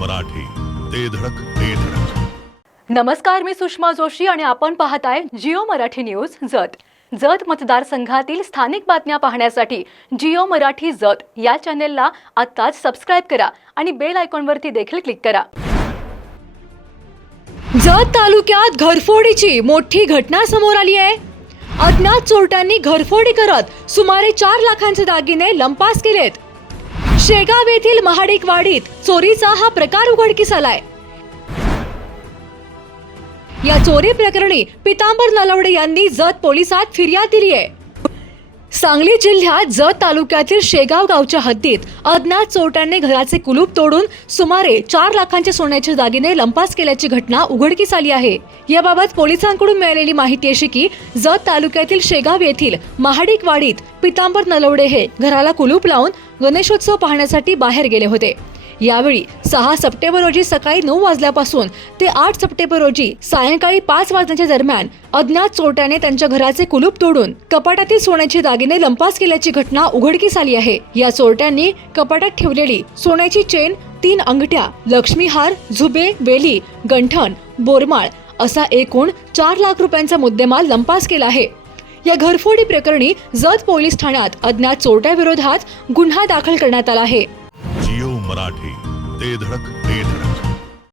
मराठी. ते धडक ते धडक. नमस्कार मी सुषमा जोशी आणि आपण पाहताय जिओ मराठी न्यूज जत. जत मतदारसंघातील स्थानिक बातम्या पाहण्यासाठी जिओ मराठी जत या चॅनेलला आत्ताच सबस्क्राईब करा आणि बेल आयकॉनवरती देखील क्लिक करा. जत तालुक्यात घरफोडीची मोठी घटना समोर आली आहे. अज्ञात चोरट्यांनी घरफोडी करत सुमारे चार लाखांचे दागिने लंपास केलेत. शेगाव येथील महाडिक वाडीत चोरीचा हा प्रकार उघडकीस आलाय. या चोरी प्रकरणी पितांबर नलवडे यांनी जत पोलिसात फिर्याद दिली आहे सांगली जिल्ह्यात जत तालुक्यातील शेगाव गावच्या हद्दीत अज्ञात चोरट्यांनी घराचे कुलूप तोडून सुमारे चार लाखांचे सोन्याचे दागिने लंपास केल्याची घटना उघडकीस आली आहे. याबाबत पोलिसांकडून मिळालेली माहिती अशी की जत तालुक्यातील शेगाव येथील महाडिक वाडीत पितांबर नलवडे हे घराला कुलूप लावून गणेशोत्सव पाहण्यासाठी बाहेर गेले होते. यावेळी सहा सप्टेंबर रोजी सकाळी नऊ वाजल्यापासून ते आठ सप्टेंबर रोजी सायंकाळी पाच वाजण्याच्या दरम्यान अज्ञात चोरट्याने त्यांच्या घराचे कुलूप तोडून कपाटातील सोन्याचे दागिने लंपास केल्याची घटना उघडकीस आली आहे. या चोरट्यांनी कपाटात ठेवलेली सोन्याची चेन तीन अंगठ्या लक्ष्मीहार झुबे वेली गंठण बोरमाळ असा एकूण चार लाख रुपयांचा मुद्देमाल लंपास केला आहे. या घरफोडी प्रकरणी जत पोलीस ठाण्यात अज्ञात चोरट्याविरोधात गुन्हा दाखल करण्यात आला आहे. मराठी. ते धडक ते धडक.